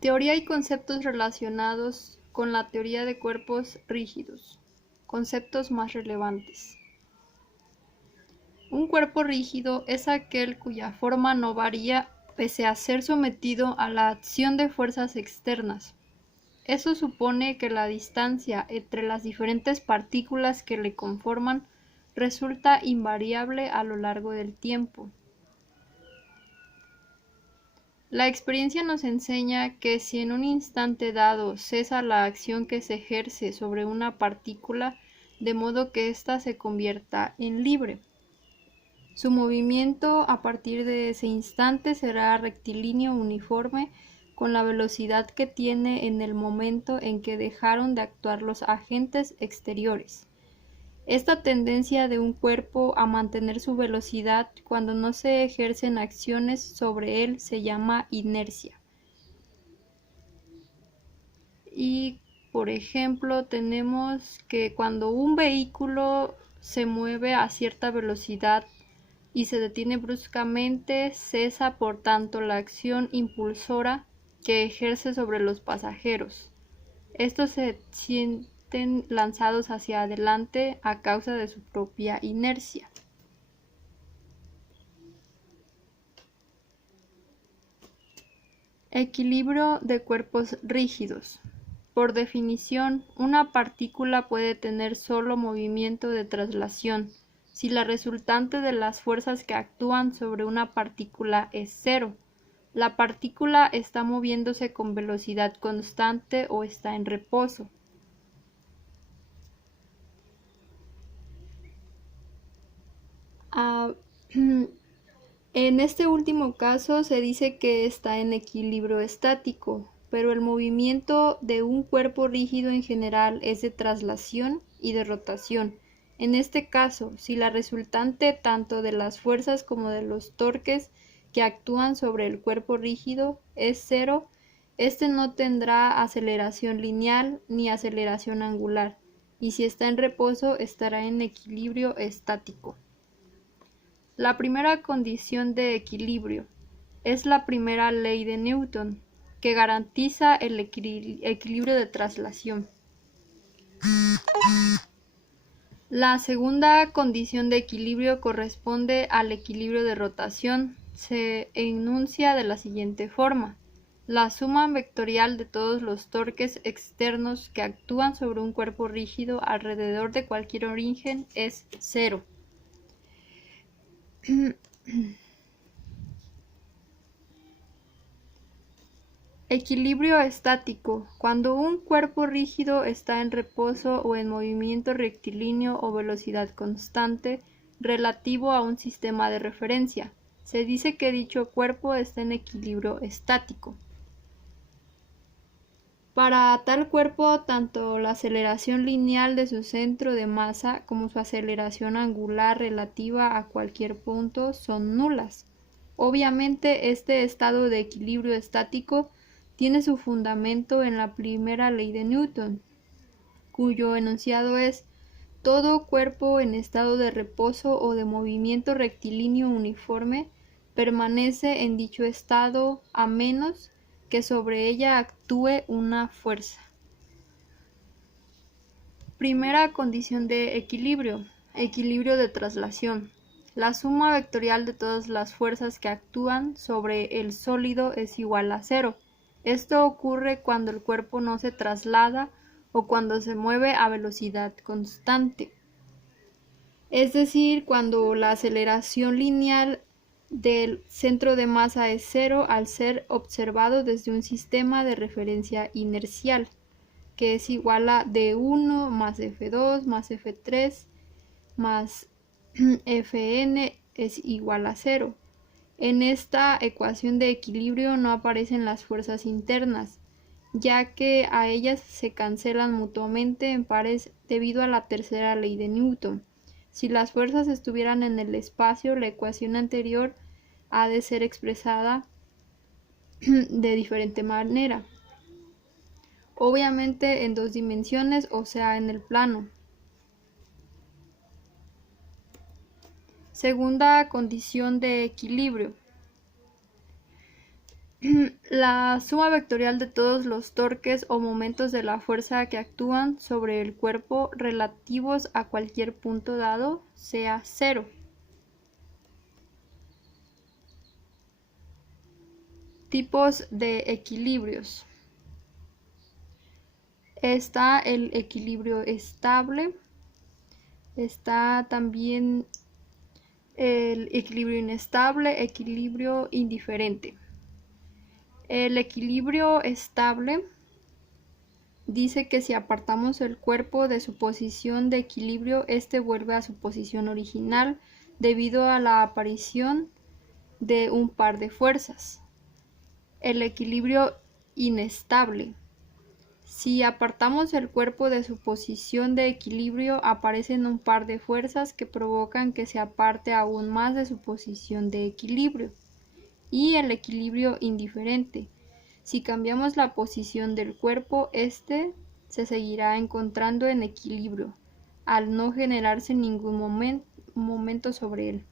Teoría y conceptos relacionados con la teoría de cuerpos rígidos. Conceptos más relevantes. Un cuerpo rígido es aquel cuya forma no varía pese a ser sometido a la acción de fuerzas externas. Eso supone que la distancia entre las diferentes partículas que le conforman resulta invariable a lo largo del tiempo. La experiencia nos enseña que si en un instante dado cesa la acción que se ejerce sobre una partícula, de modo que ésta se convierta en libre, su movimiento a partir de ese instante será rectilíneo uniforme con la velocidad que tiene en el momento en que dejaron de actuar los agentes exteriores. Esta tendencia de un cuerpo a mantener su velocidad cuando no se ejercen acciones sobre él se llama inercia. Y, por ejemplo, tenemos que cuando un vehículo se mueve a cierta velocidad y se detiene bruscamente, cesa por tanto la acción impulsora que ejerce sobre los pasajeros. Estos se sienten lanzados hacia adelante a causa de su propia inercia. Equilibrio de cuerpos rígidos. Por definición, una partícula puede tener solo movimiento de traslación si la resultante de las fuerzas que actúan sobre una partícula es cero. La partícula está moviéndose con velocidad constante o está en reposo. En este último caso se dice que está en equilibrio estático, pero el movimiento de un cuerpo rígido en general es de traslación y de rotación. En este caso, si la resultante tanto de las fuerzas como de los torques que actúan sobre el cuerpo rígido es cero, este no tendrá aceleración lineal ni aceleración angular, y si está en reposo estará en equilibrio estático. La primera condición de equilibrio es la primera ley de Newton, que garantiza el equilibrio de traslación. La segunda condición de equilibrio corresponde al equilibrio de rotación. Se enuncia de la siguiente forma: la suma vectorial de todos los torques externos que actúan sobre un cuerpo rígido alrededor de cualquier origen es cero. Equilibrio estático. Cuando un cuerpo rígido está en reposo o en movimiento rectilíneo o velocidad constante relativo a un sistema de referencia, se dice que dicho cuerpo está en equilibrio estático. Para tal cuerpo, tanto la aceleración lineal de su centro de masa como su aceleración angular relativa a cualquier punto son nulas. Obviamente, este estado de equilibrio estático tiene su fundamento en la primera ley de Newton, cuyo enunciado es: todo cuerpo en estado de reposo o de movimiento rectilíneo uniforme permanece en dicho estado a menos que sobre ella actúe una fuerza. Primera condición de equilibrio: equilibrio de traslación. La suma vectorial de todas las fuerzas que actúan sobre el sólido es igual a cero. Esto ocurre cuando el cuerpo no se traslada o cuando se mueve a velocidad constante. Es decir, cuando la aceleración lineal del centro de masa es cero al ser observado desde un sistema de referencia inercial, que es igual a D1 más F2 más F3 más Fn es igual a cero. En esta ecuación de equilibrio no aparecen las fuerzas internas, ya que a ellas se cancelan mutuamente en pares debido a la tercera ley de Newton. Si las fuerzas estuvieran en el espacio, la ecuación anterior ha de ser expresada de diferente manera. Obviamente en dos dimensiones, o sea, en el plano. Segunda condición de equilibrio. La suma vectorial de todos los torques o momentos de la fuerza que actúan sobre el cuerpo relativos a cualquier punto dado sea cero. Tipos de equilibrios. Está el equilibrio estable, está también el equilibrio inestable, equilibrio indiferente. El equilibrio estable dice que si apartamos el cuerpo de su posición de equilibrio, este vuelve a su posición original debido a la aparición de un par de fuerzas. El equilibrio inestable. Si apartamos el cuerpo de su posición de equilibrio, aparecen un par de fuerzas que provocan que se aparte aún más de su posición de equilibrio. Y el equilibrio indiferente. Si cambiamos la posición del cuerpo, este se seguirá encontrando en equilibrio, al no generarse ningún momento sobre él.